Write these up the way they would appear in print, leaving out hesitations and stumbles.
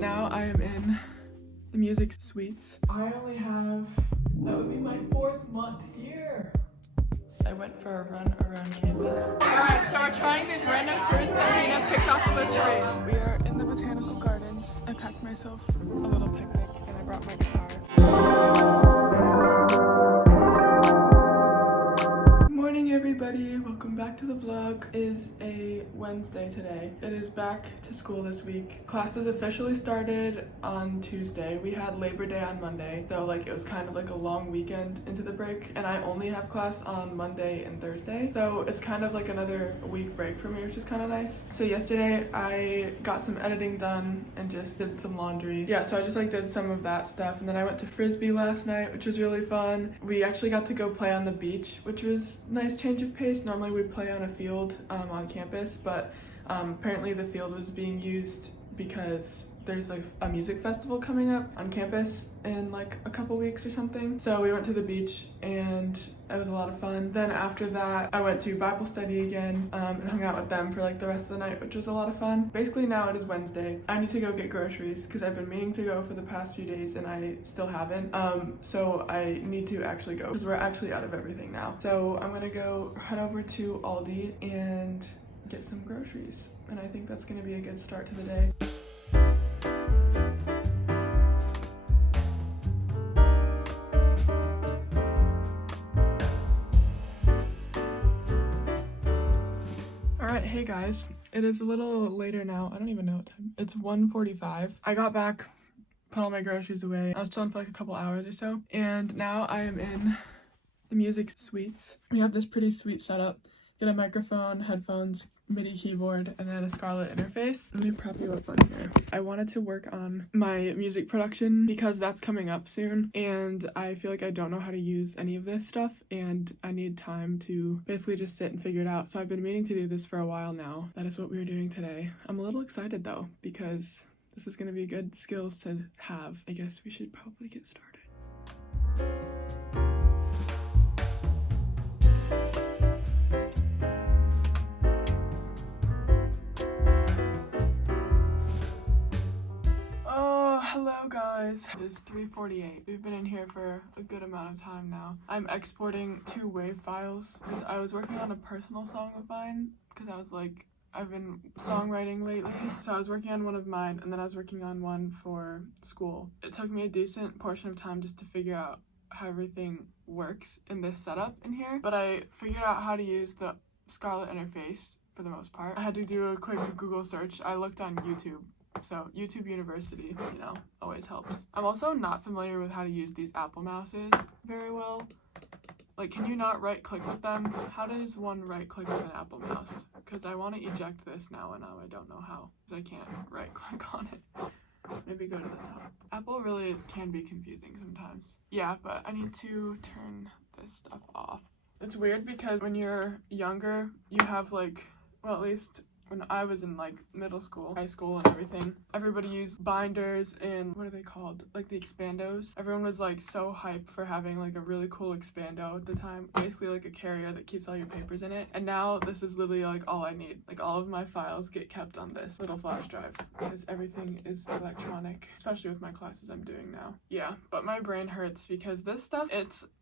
Now I am in the music suites. I only have, that would be my 4th month here. I went for a run around campus. Alright, so we're trying these random fruits that Hannah picked off of a tree. We are in the botanical gardens. I packed myself a little picnic and I brought my guitar. Good morning everybody, welcome back to the vlog. It is a Wednesday today. It is back to school this week. Classes officially started on Tuesday. We had Labor Day on Monday, so like it was kind of like a long weekend into the break, and I only have class on Monday and Thursday, so it's kind of like another week break for me, which is kind of nice. So yesterday I got some editing done and just did some laundry. Yeah, so I just like did some of that stuff, and then I went to Frisbee last night, which was really fun. We actually got to go play on the beach, which was nice change of pace. Normally we play on a field on campus, but apparently the field was being used because there's like a music festival coming up on campus in like a couple weeks or something. So we went to the beach and it was a lot of fun. Then after that I went to Bible study again and hung out with them for like the rest of the night, which was a lot of fun. Basically now it is Wednesday. I need to go get groceries because I've been meaning to go for the past few days and I still haven't. So I need to actually go because we're actually out of everything now. So I'm gonna go head over to Aldi and get some groceries, and I think that's gonna be a good start to the day. Alright, hey guys, it is a little later now. I don't even know what time. It's 1:45. I got back, put all my groceries away. I was chilling for like a couple hours or so, and now I am in the music suites. We have this pretty sweet setup. Get a microphone, headphones, MIDI keyboard, and then a Scarlett interface. Let me prop you up on here. I wanted to work on my music production because that's coming up soon, and I feel like I don't know how to use any of this stuff, and I need time to basically just sit and figure it out. So I've been meaning to do this for a while now. That is what we're doing today. I'm a little excited though, because this is gonna be good skills to have. I guess we should probably get started. Hello guys, it is 3:48. We've been in here for a good amount of time now. I'm exporting 2 WAV files because I was working on a personal song of mine because I was like, I've been songwriting lately. So I was working on one of mine and then I was working on one for school. It took me a decent portion of time just to figure out how everything works in this setup in here, but I figured out how to use the Scarlett interface for the most part. I had to do a quick Google search. I looked on YouTube. So YouTube University, you know, always helps. I'm also not familiar with how to use these Apple mouses very well. Like, can you not right click with them? How does one right click with an Apple mouse? Because I want to eject this now and now I don't know how. Because I can't right click on it. Maybe go to the top. Apple really can be confusing sometimes. Yeah, but I need to turn this stuff off. It's weird because when you're younger, you have like, well, at least when I was in like middle school, high school and everything, everybody used binders and what are they called? Like the expandos. Everyone was like so hyped for having like a really cool expando at the time. Basically like a carrier that keeps all your papers in it. And now this is literally like all I need. Like all of my files get kept on this little flash drive because everything is electronic, especially with my classes I'm doing now. Yeah, but my brain hurts because this stuff,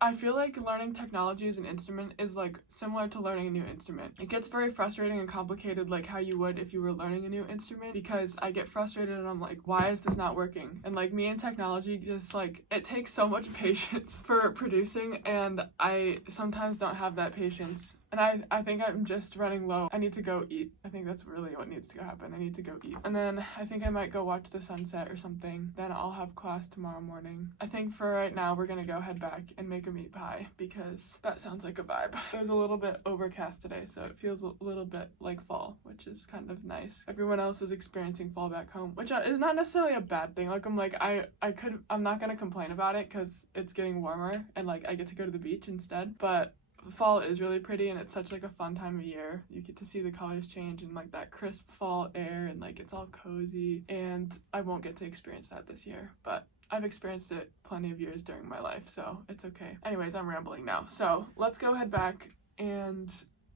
I feel like learning technology as an instrument is like similar to learning a new instrument. It gets very frustrating and complicated like how you would if you were learning a new instrument, because I get frustrated and I'm like, why is this not working? And like me and technology, just like it takes so much patience for producing, and I sometimes don't have that patience. And I think I'm just running low. I need to go eat. I think that's really what needs to happen. I need to go eat. And then I think I might go watch the sunset or something. Then I'll have class tomorrow morning. I think for right now, we're gonna go head back and make a meat pie because that sounds like a vibe. It was a little bit overcast today, so it feels a little bit like fall, which is kind of nice. Everyone else is experiencing fall back home, which is not necessarily a bad thing. Like I'm not gonna complain about it because it's getting warmer and like I get to go to the beach instead, but fall is really pretty and it's such like a fun time of year. You get to see the colors change and like that crisp fall air and like it's all cozy, and I won't get to experience that this year, but I've experienced it plenty of years during my life, so it's okay. Anyways, I'm rambling now, so let's go head back and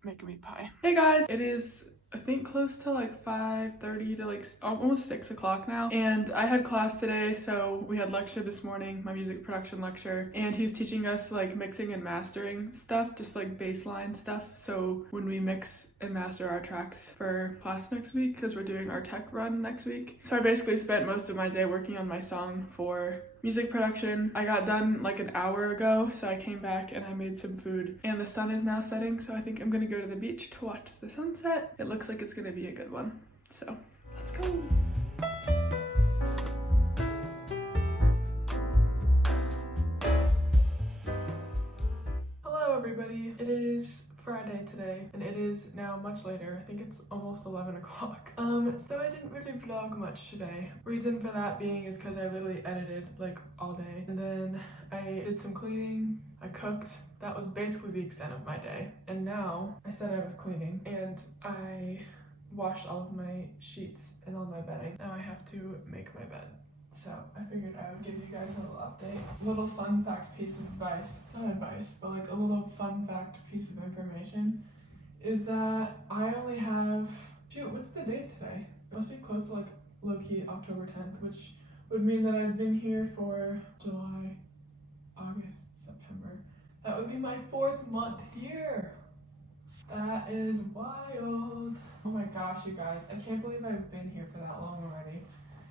make a meat pie. Hey guys, it is I think close to like 5:30 to like almost 6 o'clock now. And I had class today, so we had lecture this morning, my music production lecture, and he's teaching us like mixing and mastering stuff, just like baseline stuff. So when we mix and master our tracks for class next week, because we're doing our tech run next week. So I basically spent most of my day working on my song for music production. I got done like an hour ago, so I came back and I made some food, and the sun is now setting, so I think I'm gonna go to the beach to watch the sunset. It looks like it's gonna be a good one, so let's go. Hello everybody, it is Friday today, and it is now much later. I think it's almost 11 o'clock. So I didn't really vlog much today. Reason for that being is because I literally edited like all day, and then I did some cleaning, I cooked. That was basically the extent of my day. And now I said I was cleaning, and I washed all of my sheets and all my bedding. Now I have to make my bed. So I figured I would give you guys a little update. Little fun fact piece of advice. It's not advice, but like a little fun fact piece of information is that I only have, shoot, what's the date today? It must be close to like low-key October 10th, which would mean that I've been here for July, August, September. That would be my 4th month here. That is wild. Oh my gosh, you guys. I can't believe I've been here for that long already.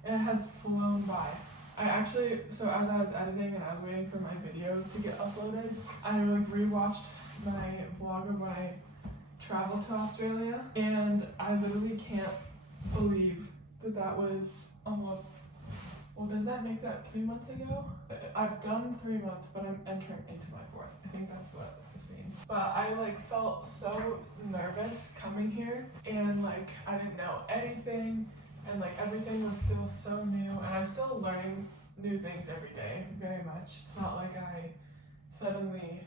It has flown by. I actually, so as I was editing and I was waiting for my video to get uploaded, I like rewatched my vlog of my travel to Australia, and I literally can't believe that that was almost, well, does that make that 3 months ago? I've done 3 months, but I'm entering into my 4th. I think that's what this means. But I like felt so nervous coming here, and like I didn't know anything. And like everything was still so new, and I'm still learning new things every day, very much. It's not like I suddenly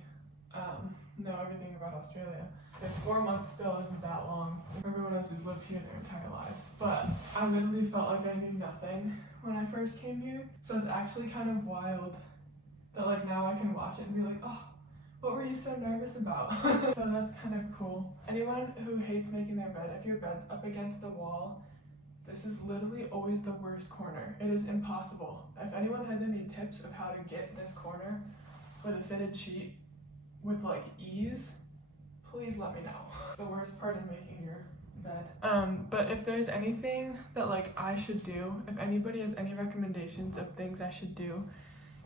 know everything about Australia. This 4 months still isn't that long for everyone else who's lived here their entire lives. But I literally felt like I knew nothing when I first came here. So it's actually kind of wild that like now I can watch it and be like, oh, what were you so nervous about? So that's kind of cool. Anyone who hates making their bed, if your bed's up against a wall, this is literally always the worst corner. It is impossible. If anyone has any tips of how to get this corner with a fitted sheet with like ease, please let me know. It's the worst part of making your bed. But if there's anything that like I should do, if anybody has any recommendations of things I should do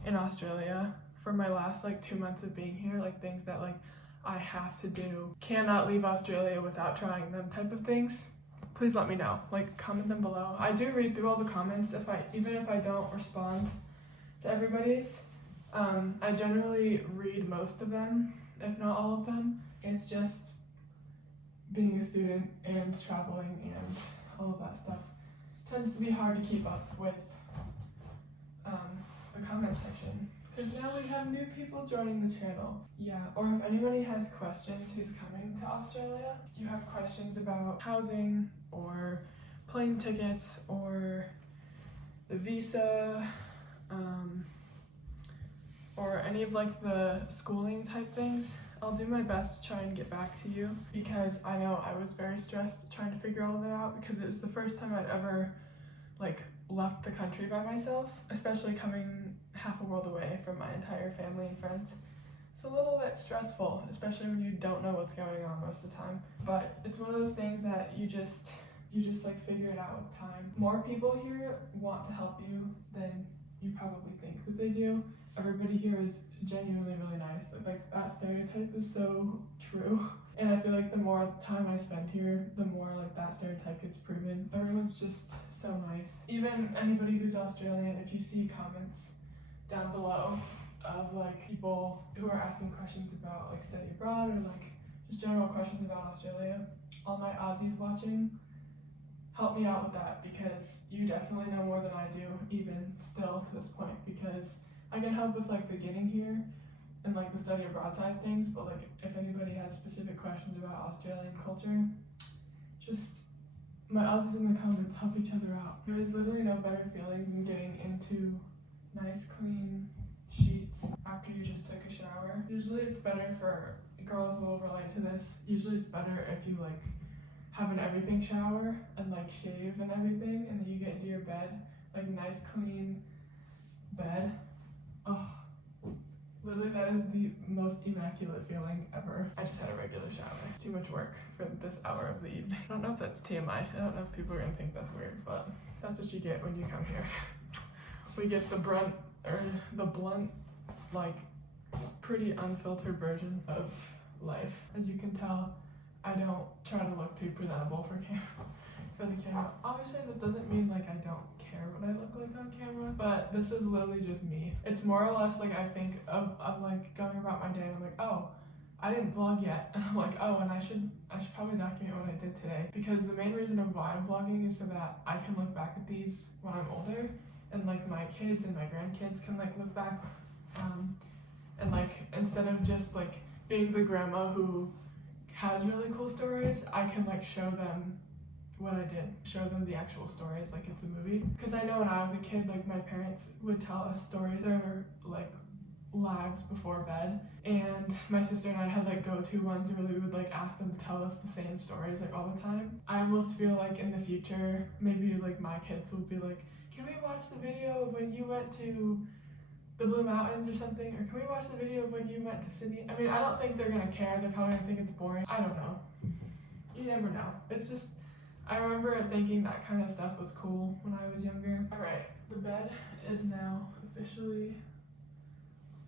in Australia for my last like 2 months of being here, like things that like I have to do, cannot leave Australia without trying them type of things, please let me know. Like, comment them below. I do read through all the comments, even if I don't respond to everybody's. I generally read most of them, if not all of them. It's just being a student and traveling and all of that stuff tends to be hard to keep up with the comment section. Because now we have new people joining the channel. Yeah, or if anybody has questions who's coming to Australia, you have questions about housing or plane tickets or the visa, or any of like the schooling type things, I'll do my best to try and get back to you, because I know I was very stressed trying to figure all of it out, because it was the first time I'd ever like left the country by myself, especially coming half a world away from my entire family and friends. It's a little bit stressful, especially when you don't know what's going on most of the time. But it's one of those things that you just like figure it out with time. More people here want to help you than you probably think that they do. Everybody here is genuinely really nice. Like that stereotype is so true. And I feel like the more time I spend here, the more like that stereotype gets proven. Everyone's just so nice. Even anybody who's Australian, if you see comments down below of like people who are asking questions about like study abroad or like just general questions about Australia, all my Aussies watching, help me out with that, because you definitely know more than I do, even still to this point, because I can help with like the getting here and like the study abroad side of things, but like if anybody has specific questions about Australian culture, just my Aussies in the comments help each other out. There is literally no better feeling than getting into nice clean sheets after you just took a shower. Usually it's better for girls will relate to this. Usually it's better if you like have an everything shower and like shave and everything, and then you get into your bed, like nice clean bed. Oh, literally that is the most immaculate feeling ever. I just had a regular shower. Too much work for this hour of the evening. I don't know if that's TMI. I don't know if people are gonna think that's weird, but that's what you get when you come here. We get the blunt, like pretty unfiltered version of life. As you can tell, I don't try to look too presentable for the camera. Obviously that doesn't mean like I don't care what I look like on camera, but this is literally just me. It's more or less like I think of like going about my day and I'm like, oh, I didn't vlog yet. And I'm like, oh, and I should probably document what I did today, because the main reason of why I'm vlogging is so that I can look back at these when I'm older, and like my kids and my grandkids can like look back, and like instead of just like being the grandma who has really cool stories, I can like show them what I did, show them the actual stories like it's a movie. Because I know when I was a kid, like my parents would tell us stories, their like lives before bed, and my sister and I had like go-to ones where we would like ask them to tell us the same stories like all the time. I almost feel like in the future, maybe like my kids will be like, can we watch the video of when you went to the Blue Mountains or something? Or can we watch the video of when you went to Sydney? I mean, I don't think they're gonna care. They're probably gonna think it's boring. I don't know. You never know. It's just, I remember thinking that kind of stuff was cool when I was younger. All right, the bed is now officially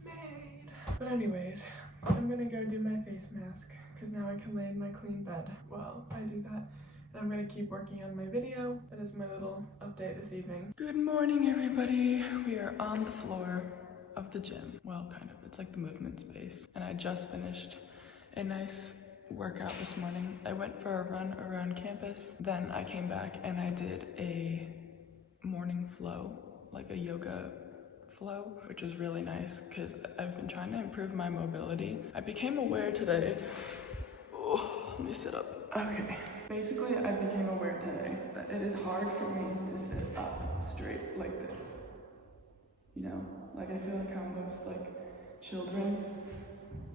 made. But anyways, I'm gonna go do my face mask because now I can lay in my clean bed while I do that. And I'm gonna keep working on my video. That is my little update this evening. Good morning, everybody. We are on the floor of the gym. Well, kind of. It's like the movement space. And I just finished a nice workout this morning. I went for a run around campus. Then I came back and I did a morning flow, like a yoga flow, which was really nice because I've been trying to improve my mobility. I became aware today. Oh, let me sit up. Okay. Basically, I became aware today that it is hard for me to sit up straight like this. You know, like I feel like how most like children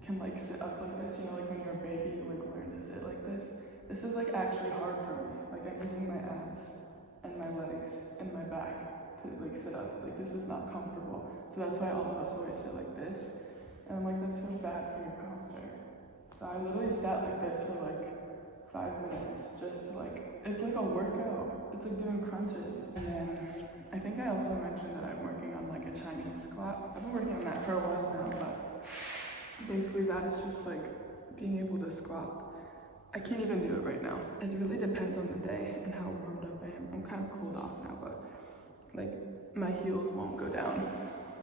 can like sit up like this, you know, like when you're a baby, you like learn to sit like this. This is like actually hard for me. Like I'm using my abs and my legs and my back to like sit up. Like this is not comfortable. So that's why all of us always sit like this. And I'm like, that's so bad for your posture. So I literally sat like this for like 5 minutes, just like, it's like a workout. It's like doing crunches. And then I think I also mentioned that I'm working on like a Chinese squat. I've been working on that for a while now, but basically that's just like being able to squat. I can't even do it right now. It really depends on the day and how warmed up I am. I'm kind of cooled off now, but like my heels won't go down.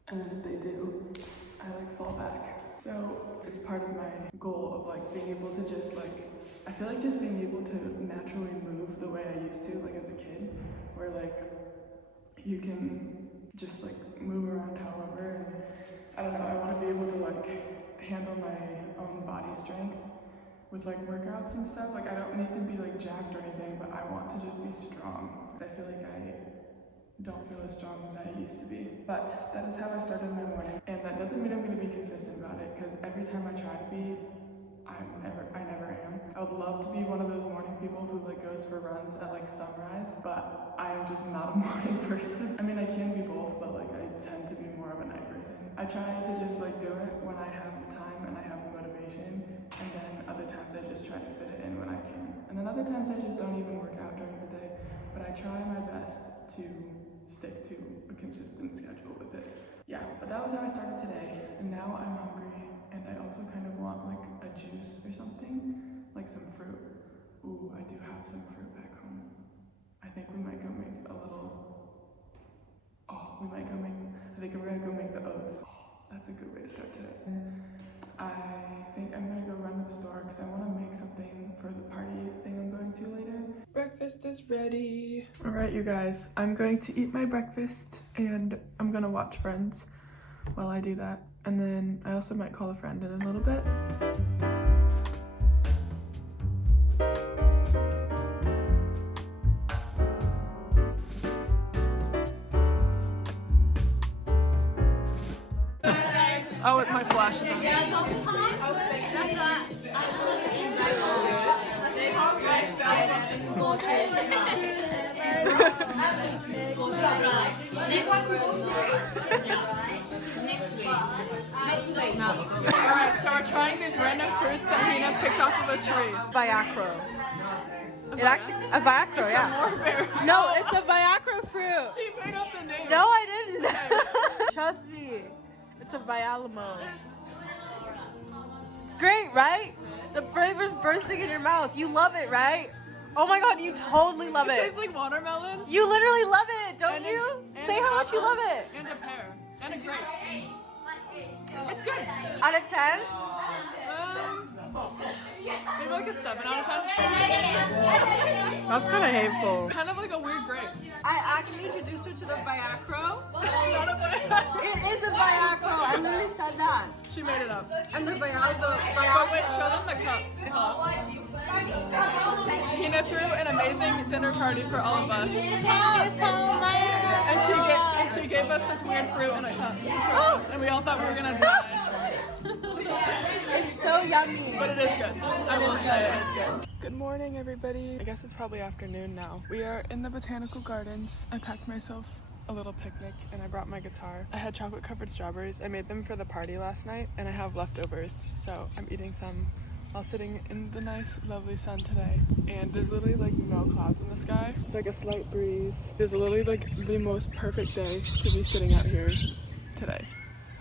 And then if they do, I like fall back. So it's part of my goal of like being able to just like, I feel like just being able to naturally move the way I used to, like as a kid, where like you can just like move around however, and I don't know, I want to be able to like handle my own body strength with like workouts and stuff. Like I don't need to be like jacked or anything, but I want to just be strong. I feel like I don't feel as strong as I used to be. But that is how I started my morning, and that doesn't mean I'm going to be consistent about it, because every time I try to be, I never am. I would love to be one of those morning people who like goes for runs at like sunrise, but I am just not a morning person. I mean, I can be both, but like I tend to be more of a night person. I try to just like do it when I have the time and I have the motivation, and then other times I just try to fit it in when I can. And then other times I just don't even work out during the day, but I try my best to stick to a consistent schedule with it. Yeah, but that was how I started today, and now I'm hungry, and I also kind of want like a juice or something, like some fruit. Ooh, I do have some fruit back home. I think we might go make a little, I think we're gonna go make the oats. Oh, that's a good way to start today. I think I'm gonna go run to the store because I want to make something for the party thing I'm going to later. Breakfast is ready. All right, you guys, I'm going to eat my breakfast and I'm gonna watch Friends while I do that. And then I also might call a friend in a little bit. Oh, my flash is on. Alright, so we're trying these random fruits that Hina picked off of a tree. Viacro. It actually a Viacro, It's yeah. a Morbear. No, it's a Viacro fruit. She made up the name. No, I didn't. Trust me. It's a Vialamo. It's great, right? The flavor's bursting in your mouth. You love it, right? Oh my god, you totally love It it. tastes like watermelon. You literally love it, don't And you? and Say how much you love it. And a pear. And a grape. It's good. Out of 10? Maybe like a 7 out of 10. That's kind of hateful. Kind of like a weird grape. I actually introduced her to the Viacro. It's not a pear. It is a Viacro. I literally said that. She made it up. And the Viacro. But wait, show them the cup. Hina threw an amazing dinner party for all of us. Thank you so much. And she gave us this weird fruit in a cup. And we all thought we were gonna die. It's so yummy. But it is good. I will say it is good. Good morning, everybody. I guess it's probably afternoon now. We are in the botanical gardens. I packed myself a little picnic and I brought my guitar. I had chocolate covered strawberries. I made them for the party last night and I have leftovers. So I'm eating some while sitting in the nice, lovely sun today. And there's literally like no clouds in the sky. It's like a slight breeze. There's literally like the most perfect day to be sitting out here today.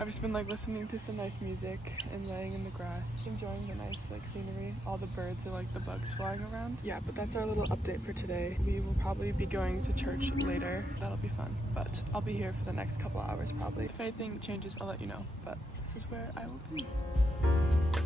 I've just been like listening to some nice music and laying in the grass, enjoying the nice like scenery. All the birds and like the bugs flying around. Yeah, but that's our little update for today. We will probably be going to church later. That'll be fun. But I'll be here for the next couple hours probably. If anything changes, I'll let you know. But this is where I will be.